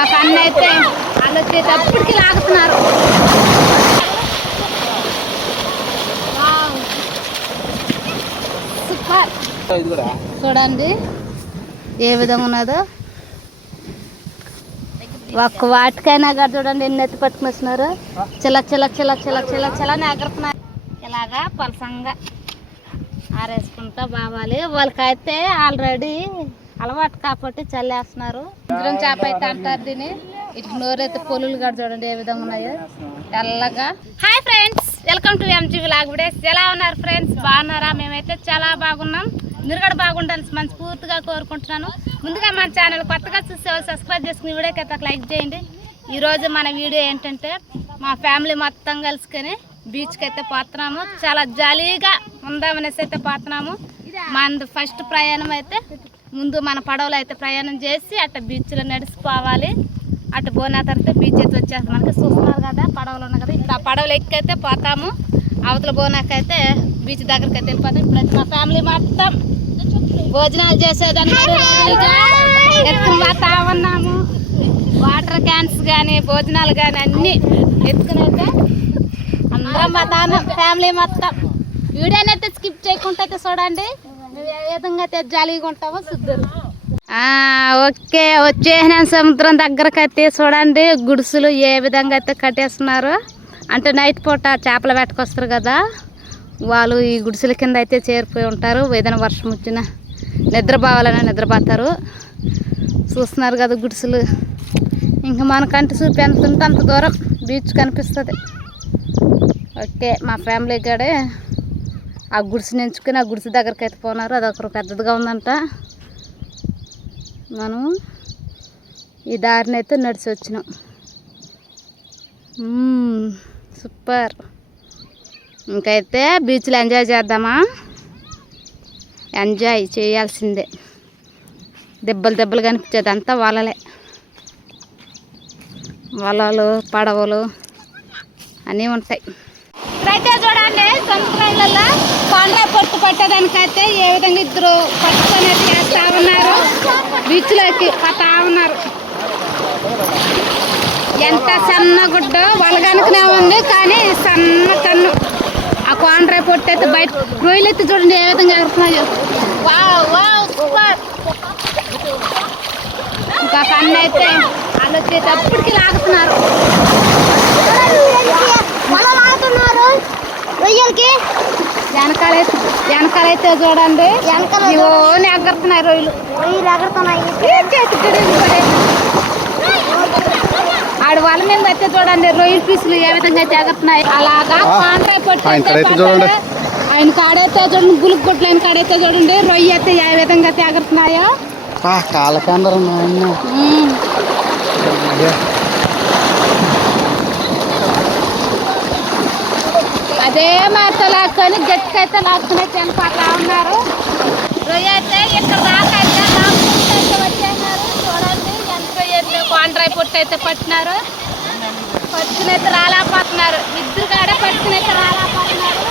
ఇంకొక అన్న అయితే వాళ్ళు వచ్చేటప్పటికి లాగుతున్నారు. సూపర్, చూడండి ఏ విధంగా ఉన్నదో. ఒక్క వాటికైనా కానీ చూడండి ఎన్ని ఎత్తి పట్టుకుని వస్తున్నారు. చిల్ల చిల్ల చిల్ల చిల్ల చిల్ల చిల్లని ఎగరుతున్నారు. ఇలాగా పలసంగా ఆరేసుకుంటా బావాలి. వాళ్ళకైతే ఆల్రెడీ అలవాటు కాబట్టి చల్లేస్తున్నారు. ఇంద్రం చేప అయితే అంటారు దీన్ని. ఇటు నోరైతే పొలులు కూడా చూడండి ఏ విధంగా ఉన్నాయో తెల్లగా. Hi friends, welcome to MG vlog videos. ఎలా ఉన్నారు ఫ్రెండ్స్? బాగున్నారా? మేమైతే చాలా బాగున్నాం. మీరు కూడా బాగుండాలని మనస్ఫూర్తిగా కోరుకుంటున్నాను. ముందుగా మన ఛానల్ కొత్తగా చూసే సబ్స్క్రైబ్ చేసుకుని వీడియోకి అయితే లైక్ చేయండి. ఈరోజు మన వీడియో ఏంటంటే మా ఫ్యామిలీ మొత్తం కలుసుకొని బీచ్కి అయితే పోతున్నాము. చాలా జాలీగా ఉందామనేసి అయితే పోతున్నాము. మన ఫస్ట్ ప్రయాణం అయితే ముందు మన పడవలో అయితే ప్రయాణం చేసి అట్ట బీచ్లో నడిచిపోవాలి. అటు పోయిన తర్వాత బీచ్ అయితే వచ్చేస్తాం. మనకి చూస్తున్నారు కదా పడవలు ఉన్నాయి కదా. ఇప్పుడు ఆ పడవలు ఎక్కైతే పోతాము. అవతల పోనాకైతే బీచ్ దగ్గరికి అయితే వెళ్ళిపోతాం. ఇప్పుడైతే మా ఫ్యామిలీ మొత్తం భోజనాలు చేసేదానికి ఎత్తుకుని పోతా ఉన్నాము. వాటర్ క్యాన్స్ కానీ భోజనాలు కానీ అన్నీ ఎత్తుకుని అయితే అందరం పోతాను ఫ్యామిలీ మొత్తం. వీడియోనైతే స్కిప్ చేయకుండా అయితే చూడండి. ఏ విధంగా అయితే జాలీగా ఉంటామో చూద్దరు. ఓకే, వచ్చేసినాం సముద్రం దగ్గరకు అయితే. చూడండి గుడిసెలు ఏ విధంగా అయితే కట్టేస్తున్నారు. అంటే నైట్ పూట చేపల వేటకొస్తారు కదా, వాళ్ళు ఈ గుడిసెల కింద అయితే చేరిపోయి ఉంటారు. ఏదైనా వర్షం వచ్చినా నిద్రపోవాలని నిద్రపోతారు. చూస్తున్నారు కదా గుడిసెలు. ఇంకా మనకంటే చూపి ఎంత ఉంటే అంత దూరం బీచ్ కనిపిస్తుంది. ఓకే, మా ఫ్యామిలీ కాడే ఆ గుడిసెని ఎంచుకొని ఆ గుడిసె దగ్గరికి అయితే పోనారు. అదొకరు పెద్దదిగా ఉందంట. మనం ఈ దారిని అయితే నడిచి వచ్చినాం. సూపర్. ఇంకైతే బీచ్లో ఎంజాయ్ చేద్దామా? ఎంజాయ్ చేయాల్సిందే. దెబ్బలు దెబ్బలు కనిపించేది అంతా వలలే. వలలు పడవలు అన్నీ ఉంటాయి. ఇప్పుడైతే చూడండి సముద్రంలో కొండ్రా పొట్టు పట్టేదానికైతే ఏ విధంగా ఇద్దరు పట్టుకొని అయితే వేస్తూ ఉన్నారు. బీచ్లోకి పోతా ఉన్నారు. ఎంత సన్న గుడ్డ వలగనుకునే ఉంది కానీ సన్న కన్ను. ఆ కొండ్రా పొట్టు అయితే బయట రొయ్యలు అయితే చూడండి ఏ విధంగా ఎగురుతున్నాయో. ఇంకా కన్ను అయితే వాళ్ళు వచ్చేటప్పటికి లాగుతున్నారు. రొయ్యలకి వెనకాలైతే చూడండి ఎగరుతున్నాయి. రొయ్యలు ఎగరుతున్నాయి. ఆడు వాళ్ళ మీద అయితే చూడండి రొయ్యల పీసులు ఏ విధంగా అయితే ఎగరుతున్నాయి. అలాగా కాంట్రాక్ట్ పట్టి ఆయన కాడైతే చూడండి గులుగు గుట్లు ఆయన కాడైతే చూడండి రొయ్య అయితే ఏ విధంగా అయితే ఎగరుతున్నాయో. అదే మాట లాక్కొని గట్టికైతే లాక్కునే చనిపోతా ఉన్నారు. రొయ్య అయితే ఇక్కడ దాకా అయితే లాక్కుంటే వచ్చేసినారు. చూడండి ఎంత రొయ్య కాండ్రాయి పొట్టు అయితే పట్టినారు. పట్టుకునైతే రాలేకపోతున్నారు. ఇద్దరు కాడే పట్టుకునైతే రాలేకపోతున్నారు.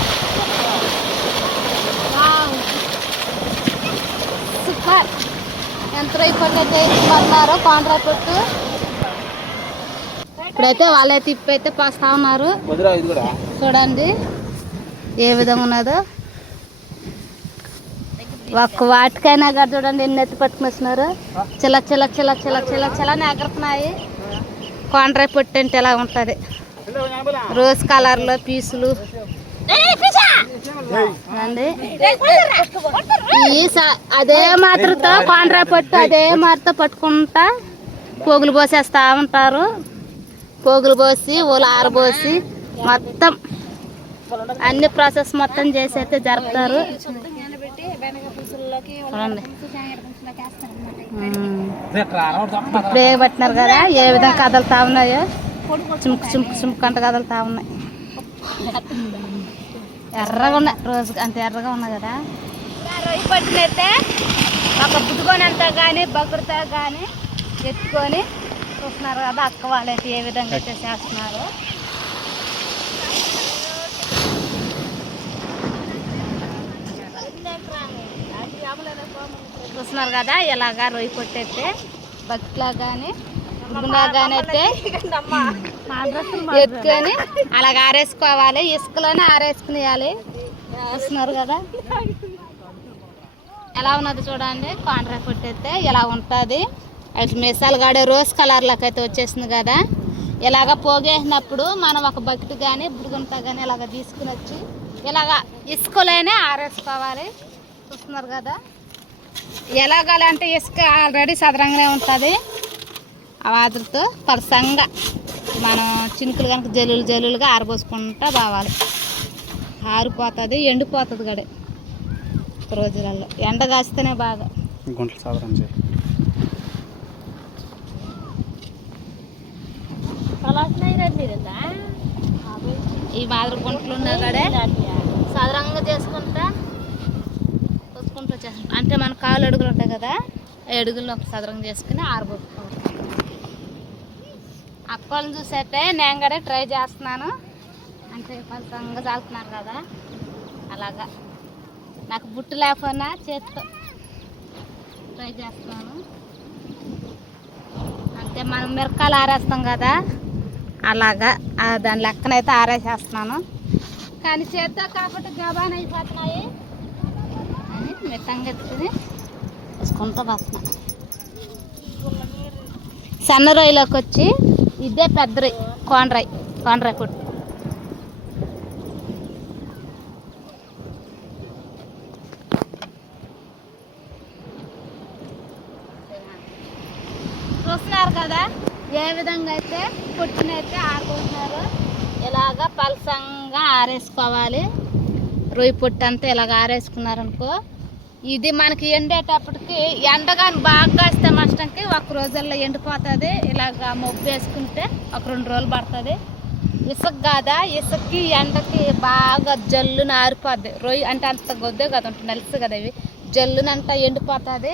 సూపర్. ఎంత రొయ్య పొట్టు అయితే పట్టినారు కాండ్రాయి పొట్టు. ఇప్పుడైతే వాళ్ళైతే ఇప్పు అయితే పోస్తా ఉన్నారు. చూడండి ఏ విధంగా ఉన్నదో. ఒక్క వాటికైనా కానీ చూడండి ఎన్ని ఎత్తి పట్టుకుని వస్తున్నారు. చిల్ల చిల్ల చిల్ల చిల్ల చిల్ల చిల్లని ఎగరుతున్నాయి. కాండ్రాయి పొట్టు అంటే ఎలా ఉంటుంది. రోజ్ కలర్లో పీసులు అండి. అదే మాత్రతో కాండ్రాయి పొట్టు అదే మాత్రతో పట్టుకుంటా పోగులు పోసేస్తా ఉంటారు. పోగులు పోసి ఓలు ఆరబోసి మొత్తం అన్ని ప్రాసెస్ మొత్తం చేసి అయితే జరుపుతారు. ఇప్పుడే పట్టినారు కదా ఏ విధంగా కదలుతా ఉన్నాయో. చుముకు చుముకు చుముకు అంట కదలుతా ఉన్నాయి. ఎర్రగా ఉన్నాయి. రోజు అంత ఎర్రగా ఉన్నాయి కదా. రొయ్య పట్టినైతే ఒక బుద్దుకొనంతా కానీ బగ్గురుతో కానీ ఎత్తుకొని చూస్తున్నారు కదా అక్క వాళ్ళైతే ఏ విధంగా అయితే చేస్తున్నారు. చూస్తున్నారు కదా ఎలాగా రొయ్య కొట్టయితే బక్లా కానీ అయితే ఎత్తుకొని అలాగ ఆరేసుకోవాలి, ఇసుకలోనే ఆరేసుకునేయాలి. చూస్తున్నారు కదా ఎలా ఉన్నది చూడండి. కాంట్రాక్ట్ కొట్టేస్తే ఇలా ఉంటుంది. అటు మిసాలు గాడే రోజ్ కలర్లకు అయితే వచ్చేసింది కదా. ఇలాగ పోగేసినప్పుడు మనం ఒక బకెట్ కానీ బుడుగుంట కానీ ఇలాగ తీసుకుని వచ్చి ఇలాగ ఇసుకలోనే ఆరేసుకోవాలి. చూస్తున్నారు కదా ఎలాగాలంటే ఇసుక ఆల్రెడీ సదరంగానే ఉంటుంది. ఆ వాటితో పరసంగా మనం చినుకులు కనుక జల్లులుగా ఆరబోసుకుంటా బావాలి. ఆరిపోతుంది, ఎండిపోతుంది గడే రోజులలో. ఎండ కాస్తేనే బాగా గుంటలు సాధారణ ఈ మాదిరి గుంటలు ఉన్నా కడే సాధారణంగా చేసుకుంటా వచ్చేస్తాం. అంటే మన కాళ్ళు అడుగులు ఉంటాయి కదా, అడుగుల్లో ఒక సదరంగా చేసుకుని ఆరబోసుకుంటాం. అక్కలను చూసైతే నేను కూడా ట్రై చేస్తున్నాను. అంటే పలసంగా చాలుతున్నారు కదా అలాగా. నాకు బుట్టు లేకపోయినా చేతితో ట్రై చేస్తున్నాను. అంటే మనం మిరకాయలు ఆరేస్తాం కదా అలాగా దాని లెక్కనైతే ఆరేసేస్తున్నాను. కానీ చేతితో కాకపోతే గబాన్ అయిపోతున్నాయి అని మిట్టంగా ఎత్తుకుని వేసుకుంటూ వస్తున్నాను. సన్న రొయ్యలోకి వచ్చి ఇదే పెద్ద రొయ్య కోనరాయి కొట్టు. చూస్తున్నారు కదా ఏ విధంగా అయితే పొట్టునైతే ఆరుకుంటున్నారు. ఇలాగా పలసంగా ఆరేసుకోవాలి. రొయ్యి పొట్టు అంతా ఇలాగ ఆరేసుకున్నారనుకో, ఇది మనకి ఎండేటప్పటికి ఎండగాని బాగా కాస్తే మస్టంకి ఒక రోజుల్లో ఎండిపోతుంది. ఇలాగ మొబ్బు వేసుకుంటే ఒక 2 రోజులు పడుతుంది. ఇసుక కాదా, ఇసుక్కి ఎండకి బాగా జల్లున ఆరిపోద్ది. రొయ్యి అంటే అంత గొద్దే కదా ఉంటుంది, నలుసు కదా ఇవి, జల్లునంతా ఎండిపోతుంది.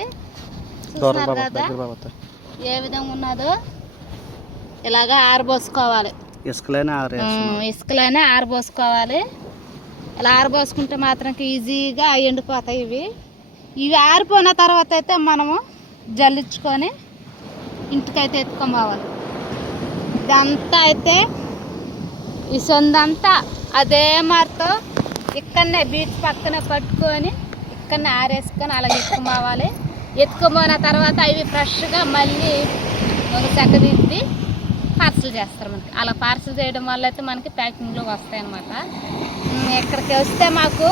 చూస్తున్నారు కదా ఏ విధంగా ఉన్నదో. ఇలాగ ఆరబోసుకోవాలి, ఇసుకలోనే ఆరబోసుకోవాలి. ఇలా ఆరబోసుకుంటే మాత్రం ఈజీగా ఎండిపోతాయి ఇవి ఆరిపోయిన తర్వాత అయితే మనము జల్లించుకొని ఇంటికైతే ఎత్తుకోవాలి. ఇదంతా అయితే ఈ సొందంతా అదే మారితో ఇక్కడనే బీచ్ పక్కనే పట్టుకొని ఇక్కడనే ఆరేసుకొని అలాగే ఎత్తుకోవాలి. ఎత్తుకుపోయిన తర్వాత ఇవి ఫ్రెష్గా మళ్ళీ ఒక చెక్కదిద్ది పార్సల్ చేస్తారు మనకి. అలా పార్సల్ చేయడం వల్ల అయితే మనకి ప్యాకింగ్లో వస్తాయి అన్నమాట. ఇక్కడికి వస్తే మాకు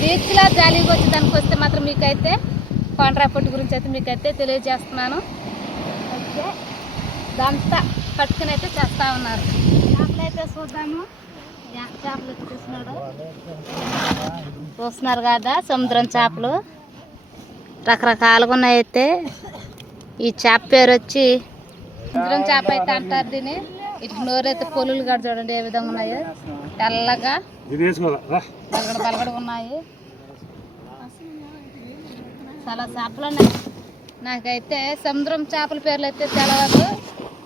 బీచ్లో జాలీగా వచ్చి దానికి వస్తే మాత్రం మీకైతే కాంట్రాక్ట్ పొట్టు గురించి అయితే మీకైతే తెలియజేస్తున్నాను. ఓకే, ఇదంతా పట్టుకుని అయితే చేస్తూ ఉన్నారు. చేపలు అయితే చూద్దాము. చేపలు చూస్తున్నారు కదా సముద్రం చేపలు రకరకాలుగా ఉన్నాయి. అయితే ఈ చేప పేరు వచ్చి సముద్రం చేప అయితే అంటారు దీన్ని. ఇటు నోరైతే పొలులు కూడా చూడండి ఏ విధంగా ఉన్నాయో, తెల్లగా బలగడ ఉన్నాయి. చాలా చేపలు ఉన్నాయి. నాకైతే సముద్రం చేపల పేర్లు అయితే తెలవదు,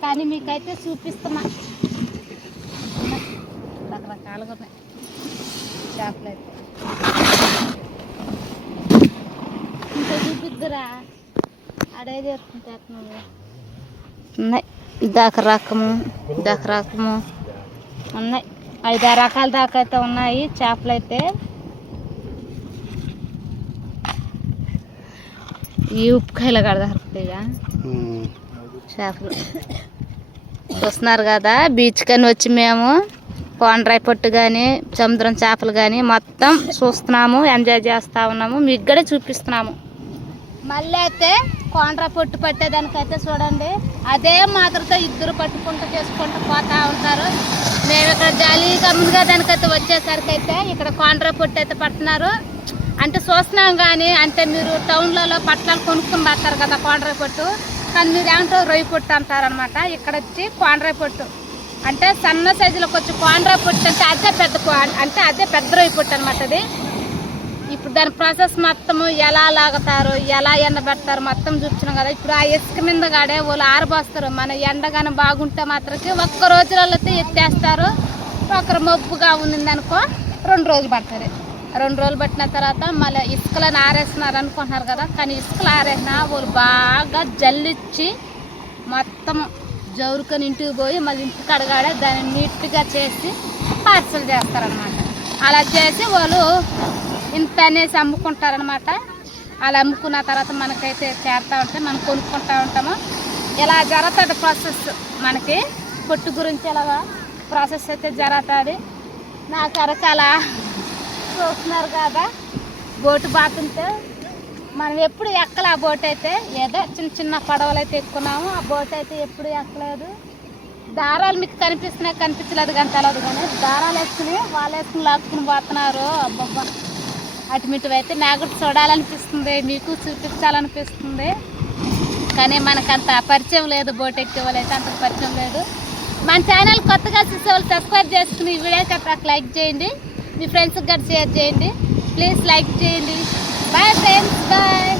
కానీ మీకైతే చూపిస్తున్నా. రకరకాలుగా ఉన్నాయి చేపలు అయితే. ఇంకా చూపిద్దురా అడే చేసుకుంటా ఉన్నాయి. ఇదాక రకము ఉన్నాయి. 5-6 రకాల దాకా అయితే ఉన్నాయి చేపలు అయితే. ఈ ఉప్పుకాయలు కూడా దొరుకుతాయిగా చేపలు. చూస్తున్నారు కదా బీచ్ కానీ వచ్చి మేము కోనరాయి పొట్టు కానీ సముద్రం చేపలు కానీ మొత్తం చూస్తున్నాము, ఎంజాయ్ చేస్తూ ఉన్నాము, మీకు కూడా చూపిస్తున్నాము. మళ్ళీ అయితే కోనరాయి పొట్టు పట్టేదానికైతే చూడండి అదే మాత్రతో ఇద్దరు పట్టుకుంటూ చేసుకుంటూ పోతూ ఉంటారు. మేము ఇక్కడ జాలీగా ముందుగా దానికైతే వచ్చేసరికి అయితే ఇక్కడ కోనరాయి పొట్టు అయితే పడుతున్నారు. అంటే చూస్తున్నాం కానీ అంటే మీరు టౌన్లలో పట్టాలు కొనుక్కొని పడతారు కదా కోనరాయి పొట్టు, కానీ మీరు ఏమంటారు రొయ్యి పొట్టు అంటారనమాట. ఇక్కడ వచ్చి కోనరాయి పొట్టు అంటే సన్న సైజులోకి వచ్చి కోనరాయి పొట్టు అంటే అదే పెద్ద రొయ్యి పొట్టు అనమాట. అది ఇప్పుడు దాని ప్రాసెస్ మొత్తము ఎలా లాగుతారు, ఎలా ఎండబెడతారు మొత్తం చూపించినాం కదా. ఇప్పుడు ఆ ఇసుక మీద కాడే వాళ్ళు ఆరబోస్తారు. మన ఎండగానే బాగుంటే మాత్రకి ఒక్క రోజులలో ఎత్తేస్తారు. ఒకరు మబ్బుగా ఉందనుకో 2 రోజులు పడుతుంది. 2 రోజులు పట్టిన తర్వాత మళ్ళీ ఇసుకలను ఆరేస్తున్నారు అనుకుంటున్నారు కదా, కానీ ఇసుకలు ఆరేసినా వాళ్ళు బాగా జల్లిచ్చి మొత్తం జౌరుకొని ఇంటికి పోయి మళ్ళీ ఇంటి కడగాడ దాన్ని నీట్గా చేసి పార్సల్ చేస్తారనమాట. అలా చేసి వాళ్ళు ఇంత అనేసి అమ్ముకుంటారనమాట. అలా అమ్ముకున్న తర్వాత మనకైతే చేరుతూ ఉంటే మనం కొనుక్కుంటూ ఉంటాము. ఇలా జరుగుతుంది ప్రాసెస్. మనకి పొట్టు గురించి ఇలాగా ప్రాసెస్ అయితే జరుగుతుంది. నాకు అరకాల చూస్తున్నారు కదా బోటు బాతుంటే మనం ఎప్పుడు ఎక్కలే. ఆ బోట్ అయితే ఏదో చిన్న చిన్న పడవలు అయితే ఎక్కున్నాము. ఆ బోట్ అయితే ఎప్పుడు ఎక్కలేదు. దారాలు మీకు కనిపించలేదు కానీ తెలదు కానీ దారాలు వేసుకుని వాళ్ళు వేసుకుని లాక్కుని పోతున్నారు. అబ్బబ్బా అటుమిటు అయితే నాకు చూడాలనిపిస్తుంది, మీకు చూపించాలనిపిస్తుంది. కానీ మనకంత పరిచయం లేదు. బోట్ ఎక్కే వాళ్ళు అయితే అంత పరిచయం లేదు. మన ఛానల్ కొత్తగా చూసే వాళ్ళు సబ్స్క్రైబ్ చేసుకుని ఈ వీడియోకి అట్లా లైక్ చేయండి. మీ ఫ్రెండ్స్కి కూడా షేర్ చేయండి. ప్లీజ్ లైక్ చేయండి. Bye friends, bye.